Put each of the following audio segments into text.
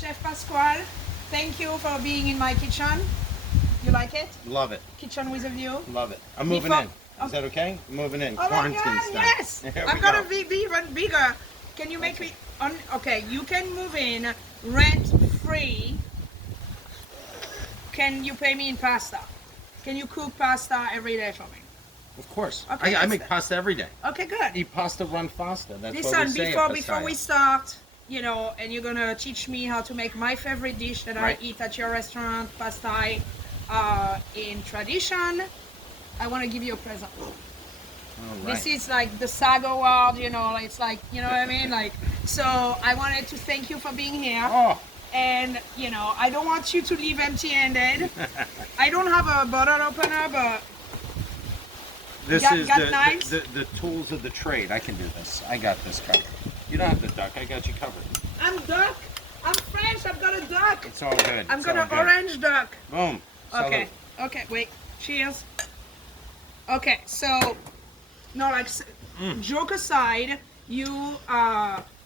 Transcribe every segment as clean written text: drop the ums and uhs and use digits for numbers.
Chef Pasquale, thank you for being in my kitchen. You like it? Love it. Kitchen with a view. Love it. I'm moving in. Is that okay? I'm moving in. Oh my Quarantine God, style. yes! Here I'm we gonna go. be even bigger. Can you make me okay, you can move in rent free. Can you pay me in pasta? Can you cook pasta every day for me? Of course. Okay, I make pasta every day. Okay, good. Eat pasta, run faster. That's what Listen, we say before we start, you know, and you're gonna teach me how to make my favorite dish that I eat at your restaurant, pasta in tradition. I want to give you a present. This is like the SAG award, you know, it's like, you know what I mean? Like, so I wanted to thank you for being here. Oh. And, you know, I don't want you to leave empty-handed. I don't have a bottle opener, but this got is knives? the tools of the trade. I can do this. I got this covered. You don't have to duck. I got you covered. I'm duck. I'm French. I've got a duck. It's all good. I'm gonna orange duck. Boom. Okay. Okay. Wait. Cheers. Okay. So, no, like, joke aside, you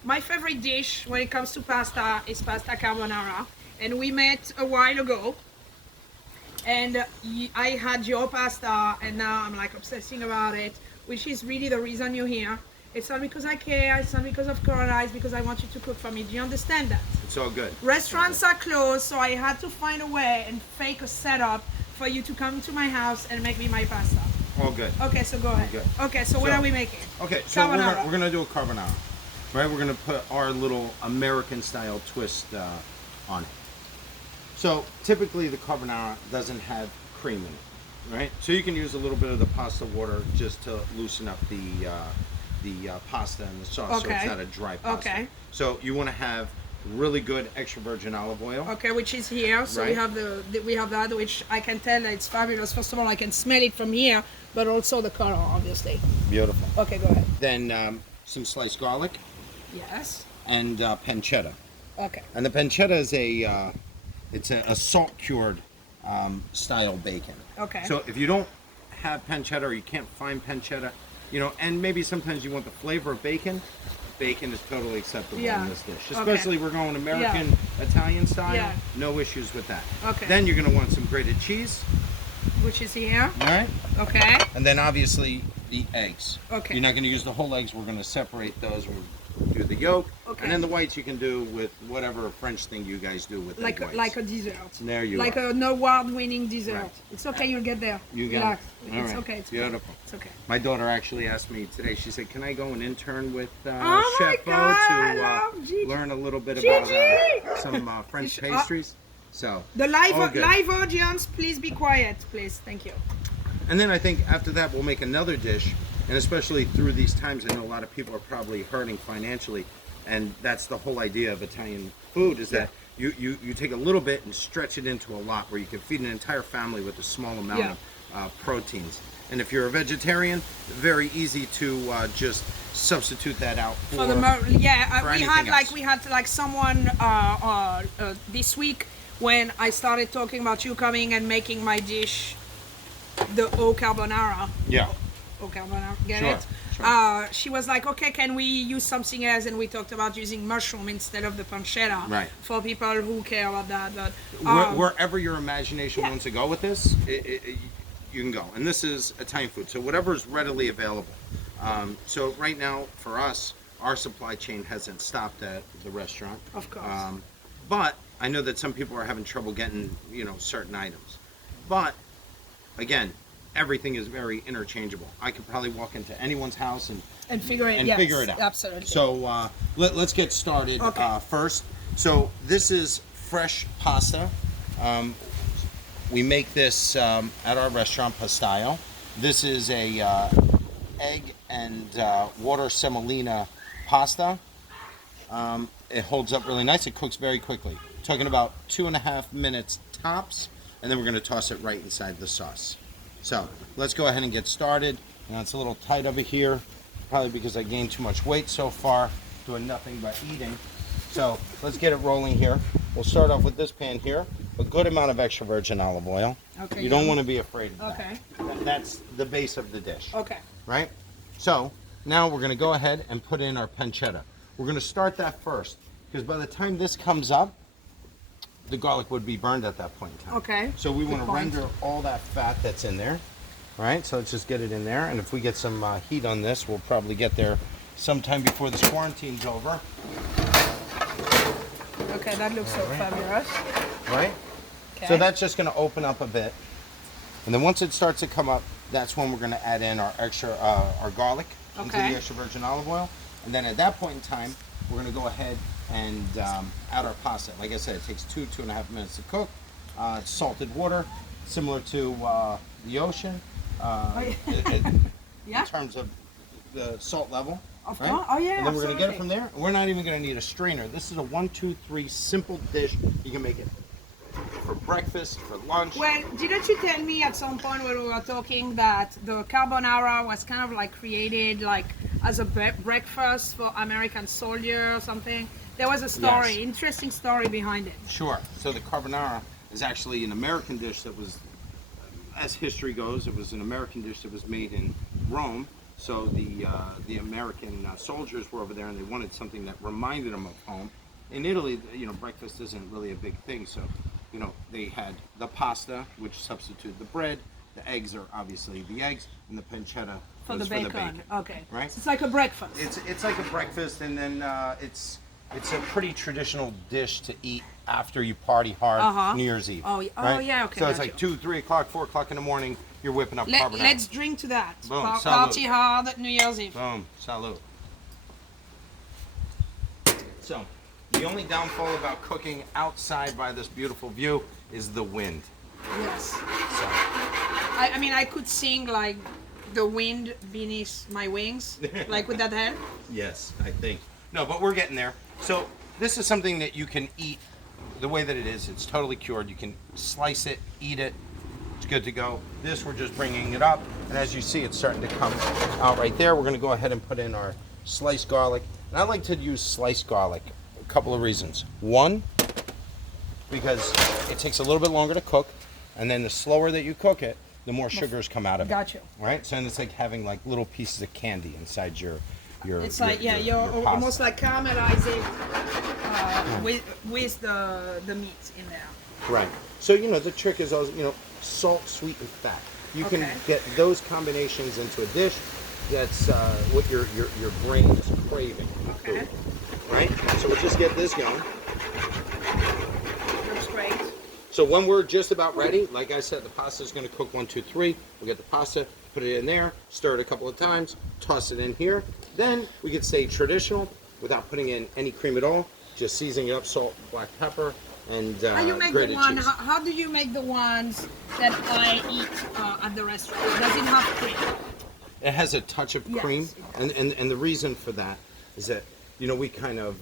my favorite dish when it comes to pasta is pasta carbonara, and we met a while ago. And I had your pasta, and now I'm like obsessing about it, which is really the reason you're here. It's not because I care, it's not because of Corona, it's because I want you to cook for me. Do you understand that? It's all good. Restaurants are closed, so I had to find a way and fake a setup for you to come to my house and make me my pasta. All good. Okay, so go ahead. Good. Okay, so what are we making? Okay, so we're Carbonara. gonna do a carbonara, right? We're gonna put our little American style twist on it. So typically the carbonara doesn't have cream in it, right? So you can use a little bit of the pasta water just to loosen up the pasta and the sauce, so it's not a dry pasta. Okay. So you want to have really good extra virgin olive oil. Okay, which is here. So we have we have that, which I can tell that it's fabulous. First of all, I can smell it from here, but also the color, obviously. Beautiful. Okay, go ahead. Then some sliced garlic. Yes. And pancetta. Okay. And the pancetta is it's a salt cured style bacon. Okay. So if you don't have pancetta or you can't find pancetta, you know, and maybe sometimes you want the flavor of bacon, bacon is totally acceptable in this dish. Especially we're going American Italian style. Yeah. No issues with that. Okay. Then you're gonna want some grated cheese. Which is here. All right. Okay. And then obviously the eggs. Okay. You're not gonna use the whole eggs. We're gonna separate those. We'll do the yolk. Okay. And then the whites you can do with whatever French thing you guys do with the whites. Like a dessert. There you like are. an award-winning dessert. Right. It's okay, you'll get there. You got Relax. it. All It's right. okay. It's Beautiful. Okay. It's okay. My daughter actually asked me today, she said, can I go and intern with Oh my Chef God, I O love Gigi. to learn a little bit Gigi. about some French pastries? So The all good. live audience, please be quiet, please. Thank you. And then I think after that we'll make another dish, and especially through these times, I know a lot of people are probably hurting financially, and that's the whole idea of Italian food is that you take a little bit and stretch it into a lot where you can feed an entire family with a small amount of proteins. And if you're a vegetarian, very easy to just substitute that out for we anything had like someone this week when I started talking about you coming and making my dish, the O carbonara. Yeah. O carbonara, get Sure, it? sure. She was like, okay, can we use something else? And we talked about using mushroom instead of the pancetta. Right. For people who care about that. But wherever your imagination wants to go with this, you can go. And this is Italian food, so whatever is readily available. So right now, for us, our supply chain hasn't stopped at the restaurant. Of course. But I know that some people are having trouble getting, you know, certain items. But again, everything is very interchangeable. I could probably walk into anyone's house and figure it out. Absolutely. So let's get started first. So this is fresh pasta. We make this at our restaurant, Pastaio. This is a egg and water semolina pasta. It holds up really nice. It cooks very quickly. Talking about 2.5 minutes tops, and then we're going to toss it right inside the sauce. So let's go ahead and get started. Now it's a little tight over here, probably because I gained too much weight so far, doing nothing but eating. So let's get it rolling here. We'll start off with this pan here, a good amount of extra virgin olive oil. Okay. You don't want to be afraid of that. Okay. That's the base of the dish. Okay. Right? So now we're going to go ahead and put in our pancetta. We're going to start that first, because by the time this comes up, the garlic would be burned at that point in time. Okay. So we want to point. render all that fat that's in there. All right, so let's just get it in there. And if we get some heat on this, we'll probably get there sometime before this quarantine's over. Okay, that looks so fabulous. Right? Okay. So that's just going to open up a bit. And then once it starts to come up, that's when we're going to add in our extra, our garlic into the extra virgin olive oil. And then at that point in time, we're going to go ahead and add our pasta. Like I said, it takes 2.5 minutes to cook. It's salted water, similar to the ocean in terms of the salt level. Of course. Oh, yeah. And then we're going to get it from there. We're not even going to need a strainer. This is a 1, 2, 3 simple dish. You can make it for breakfast, for lunch. Well, didn't you tell me at some point when we were talking that the carbonara was kind of like created like as a breakfast for American soldiers or something? There was a story, interesting story behind it. Sure. So the carbonara is actually an American dish that was, as history goes, it was an American dish that was made in Rome. So the American soldiers were over there and they wanted something that reminded them of home. In Italy, you know, breakfast isn't really a big thing. So, you know, they had the pasta, which substituted the bread. The eggs are obviously the eggs, and the pancetta For was the bacon. Okay. Right? So it's like a breakfast. It's like a breakfast, and then it's a pretty traditional dish to eat after you party hard New Year's Eve. Oh, right? yeah, okay. So it's like 2, 3 o'clock, 4 o'clock in the morning. You're whipping up carbonara. Let's drink to that. Boom, Party salud. hard at New Year's Eve. Boom, salute. So, the only downfall about cooking outside by this beautiful view is the wind. Yes. So, I mean, I could sing like the wind beneath my wings, like with that hand. yes, I think. No, but we're getting there. So, this is something that you can eat the way that it is. It's totally cured. You can slice it, eat it. It's good to go. This, we're just bringing it up. And as you see, it's starting to come out right there. We're going to go ahead and put in our sliced garlic. And I like to use sliced garlic. A couple of reasons. One, because it takes a little bit longer to cook. And then the slower that you cook it, the more sugars come out of it. Gotcha. Right? So it's like having like little pieces of candy inside your It's like, you're almost like caramelizing with the meat in there. Right. So, you know, the trick is always, you know, salt, sweet, and fat. You can get those combinations into a dish that's what your brain is craving. Okay. Food, right? So we'll just get this going. Looks great. So when we're just about ready, like I said, the pasta is going to cook 1, 2, 3. We'll get the pasta, put it in there, stir it a couple of times, toss it in here. Then we could stay traditional without putting in any cream at all, just seasoning it up, salt, black pepper, and How you make grated the one? cheese. How do you make the ones that I eat at the restaurant? Does it have cream? It has a touch of cream, and the reason for that is that, you know, we kind of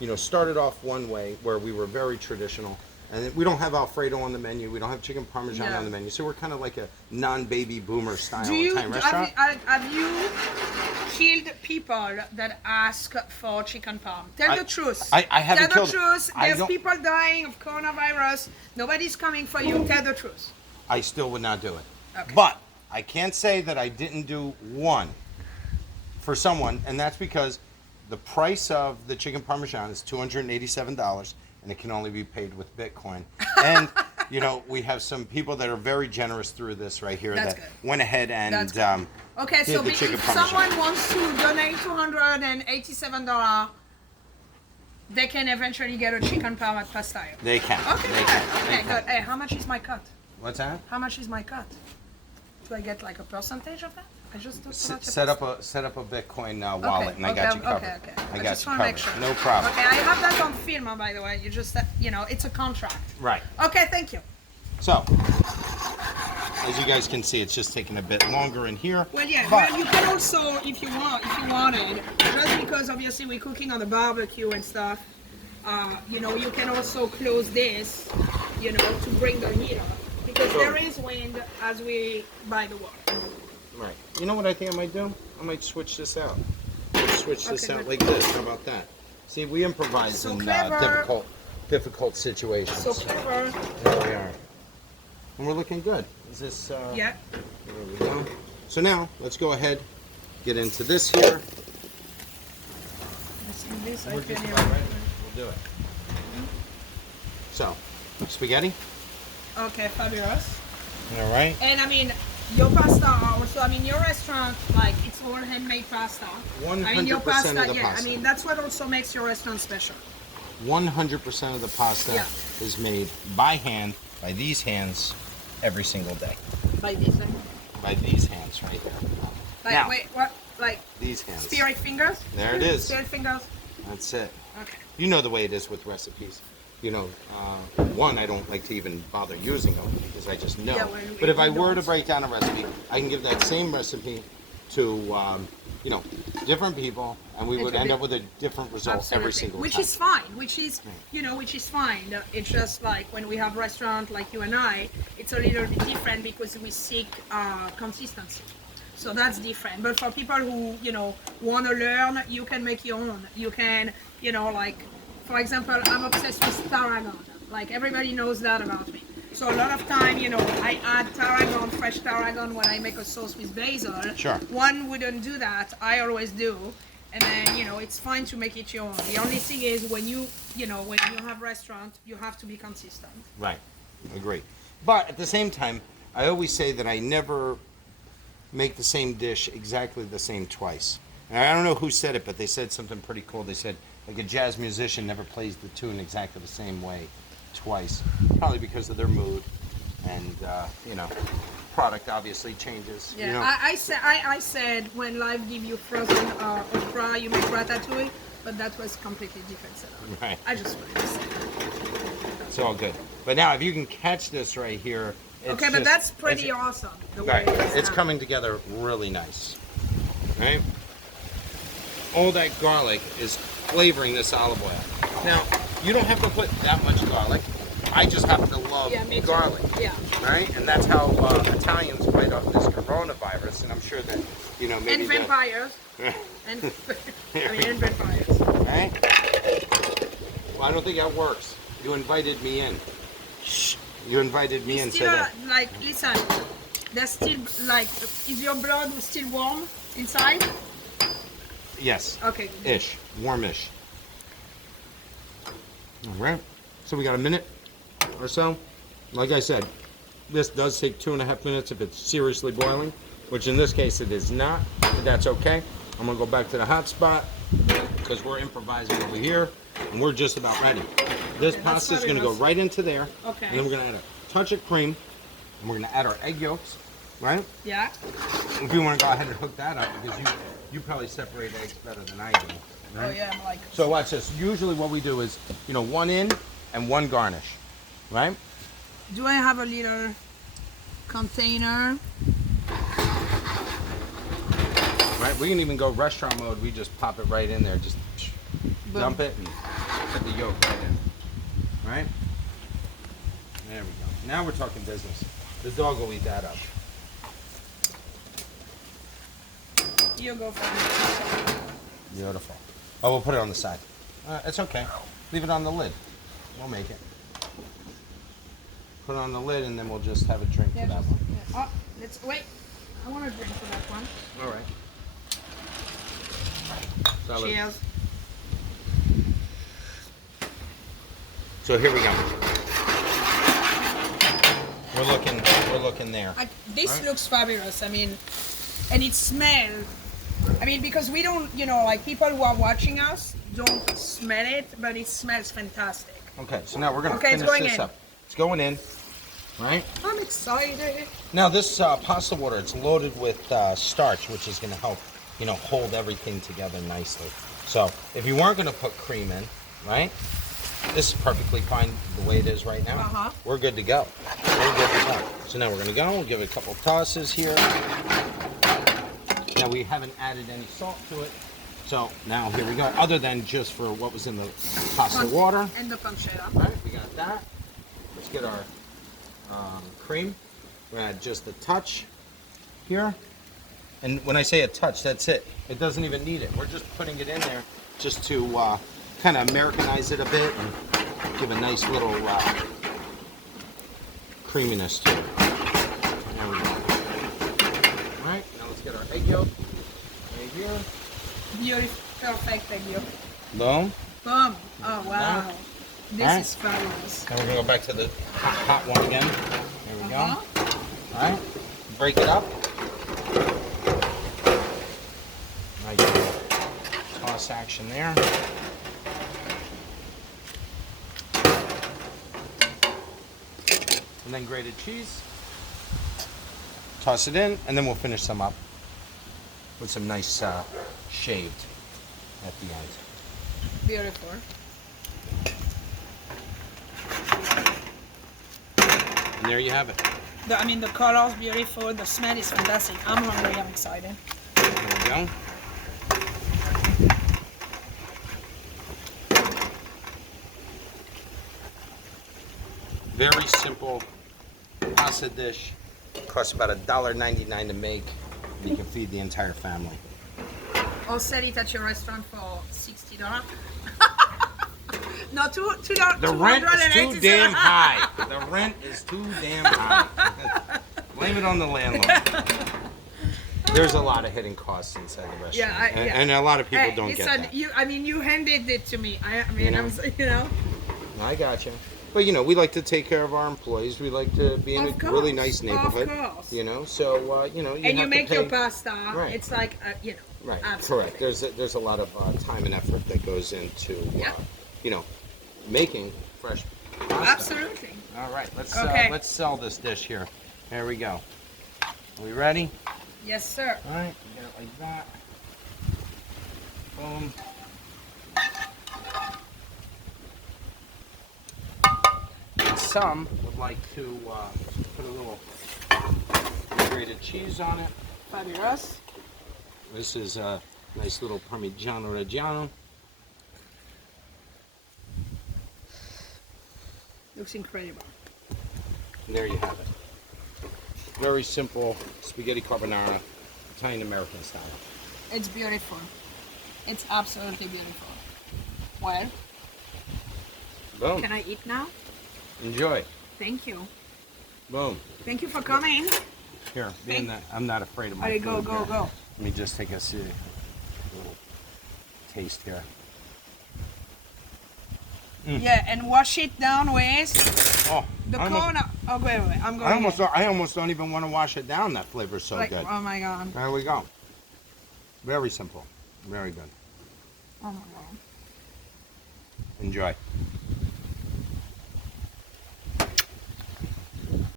you know, started off one way where we were very traditional, and we don't have Alfredo on the menu, we don't have chicken parmesan on the menu, so we're kind of like a non-baby boomer style Italian restaurant. Have you killed people that ask for chicken parm? Tell the truth. I haven't Tell killed the truth. I There's don't- people dying of coronavirus. Nobody's coming for you. Tell the truth. I still would not do it. Okay. But I can't say that I didn't do one for someone, and that's because the price of the chicken parmesan is $287, and it can only be paid with Bitcoin. And, you know, we have some people that are very generous through this right here that went ahead and Okay, did so the if chicken parmesan. someone wants to donate $287, they can eventually get a chicken parm at Pastaio. They can. Okay, They good. can. Okay, good. Hey, how much is my cut? What's that? How much is my cut? Do I get like a percentage of that? I just don't Set up a Bitcoin wallet, and I got you covered. Okay. I got just you want to make covered. sure. No problem. Okay, I have that on film, by the way. You just, you know, it's a contract. Right. Okay, thank you. So, as you guys can see, it's just taking a bit longer in here. Well, yeah. But Well, you can also, if you wanted, just because obviously we're cooking on the barbecue and stuff. You know, you can also close this, you know, to bring the heat up because there is wind as we buy the water. right. You know what I think I might do? I might switch this out. Switch this out good. like this. How about that? See, we improvise So in clever. difficult situations. So clever. There we are. And we're looking good. Is this? Yeah. There we go. So now let's go ahead, get into this here. This, We're I just can about ready. We'll do it. So, spaghetti. Okay, fabulous. All right. And I mean, your pasta are also, I mean, your restaurant, like, it's all handmade pasta. 100% I mean, your of pasta, the yeah, pasta. I mean, that's what also makes your restaurant special. 100% of the pasta Yeah. is made by hand, by these hands, every single day. By this thing. By these hands right here. Like, Now, wait, what? Like, these hands. spirit fingers? There it is. Spirit fingers? That's it. Okay. You know the way it is with recipes. You know, one, I don't like to even bother using them because I just know. Yeah, but if I we were to don't. break down a recipe, I can give that same recipe to, you know, different people, and we would end up with a different result every single Which time. is fine, which is, you know, which is fine. It's just like when we have restaurant like you and I, it's a little bit different because we seek consistency. So that's different. But for people who, you know, want to learn, you can make your own. You can, you know, like, for example, I'm obsessed with tarragon. Like, everybody knows that about me. So a lot of time, you know, I add tarragon, fresh tarragon when I make a sauce with basil. Sure. One wouldn't do that. I always do. And then, you know, it's fine to make it your own. The only thing is when you know, when you have restaurant, you have to be consistent. Right. Agree. But at the same time, I always say that I never make the same dish exactly the same twice. And I don't know who said it, but they said something pretty cool. They said, like, a jazz musician never plays the tune exactly the same way twice. Probably because of their mood. And, you know, product obviously changes. Yeah, You know? I said when life give you frozen okra, you make ratatouille, but that was completely different setup. Right. I just wanted to say that. It's all good. But now, if you can catch this right here. It's Okay, but just- that's pretty it's- awesome. The way Right. it is It's now. coming together really nice. Right? All that garlic is flavoring this olive oil. Now, you don't have to put that much garlic. I just happen to love Yeah, me too. garlic. Yeah. Right? And that's how Italians fight off this coronavirus. And I'm sure that, you know, maybe And vampires. And I mean, and vampires. Right? Well, I don't think that works. You invited me in. Shh. You invited me in. Still, So that. like, listen, there's still, like, is your blood still warm inside? Yes. Okay. Ish. Warmish. All right. So we got a minute or so. Like I said, this does take 2.5 minutes if it's seriously boiling, which in this case it is not, but that's okay. I'm gonna go back to the hot spot because we're improvising over here and we're just about ready. This Okay, that's pasta is gonna go fabulous. right into there. Okay. And then we're gonna add a touch of cream and we're gonna add our egg yolks, right? Yeah. If you wanna go ahead and hook that up because you probably separate eggs better than I do. Right? Oh yeah, I'm like. So watch this. Usually what we do is, you know, one in and one garnish, right? Do I have a little container? Right. We can even go restaurant mode. We just pop it right in there. Just Boom. dump it and put the yolk right in. Right? There we go. Now we're talking business. The dog will eat that up. You go for it. Beautiful. Oh, we'll put it on the side. It's okay. Leave it on the lid. We'll make it. Put it on the lid and then we'll just have a drink Yeah, for that just, one. yeah. Oh, let's wait. I want to drink for that one. All right. Salud. Cheers. So here we go. We're looking there. This Right. looks fabulous. I mean, and it smells. I mean, because we don't, you know, like people who are watching us don't smell it, but it smells fantastic. Okay, so now we're gonna Okay, it's finish going this in. up. It's going in, right? I'm excited. Now this pasta water, it's loaded with starch, which is gonna help, you know, hold everything together nicely. So if you weren't gonna put cream in, right? This is perfectly fine the way it is right now. Uh-huh. We're good to go. We're good to go. So now we're gonna go. We'll give it a couple tosses here. Now we haven't added any salt to it. So now here we go. Other than just for what was in the pasta water. And the pancetta. Right, we got that. Let's get our cream. We're gonna add just a touch here. And when I say a touch, that's it. It doesn't even need it. We're just putting it in there just to kind of Americanize it a bit and give a nice little creaminess to it. There we go. All right, now let's get our egg yolk right here. Beautiful, perfect egg yolk. Boom. Boom. Oh wow. This is fabulous. And we're gonna go back to the hot one again. There we go. All right, break it up. Nice toss action there. And then grated cheese. Toss it in, and then we'll finish some up with some nice shaved at the end. Beautiful. And there you have it. The color's beautiful. The smell is fantastic. I'm hungry. I'm excited. There we go. Very simple pasta dish. Costs about $1.99 to make. You can feed the entire family. Or sell it at your restaurant for $60. No, $2. The rent is too damn high. The rent is too damn high. Blame it on the landlord. There's a lot of hidden costs inside the restaurant. Yeah, and a lot of people don't get that. You handed it to me. I got you. But we like to take care of our employees. We like to be in a really nice neighborhood. Of course. So you make your pasta. Right. It's like Right. absolutely. Correct. There's a lot of time and effort that goes into making fresh pasta. Absolutely. All right. Let's sell this dish here. There we go. Are we ready? Yes, sir. All right. Get it like that. Boom. And some would like to put a little grated cheese on it. Fabulous. This is a nice little Parmigiano Reggiano. Looks incredible. And there you have it. Very simple spaghetti carbonara, Italian American style. It's beautiful. It's absolutely beautiful. Well, Boom. can I eat now? Enjoy. Thank you. Boom. Thank you for coming. Here, being that I'm not afraid of my Alright, food. go. Let me just take a little taste here. Yeah, and wash it down with the I corn. Oh, wait. I'm going. I almost don't even want to wash it down. That flavor's so good. Oh my god. There we go. Very simple. Very good. Oh my god. Enjoy.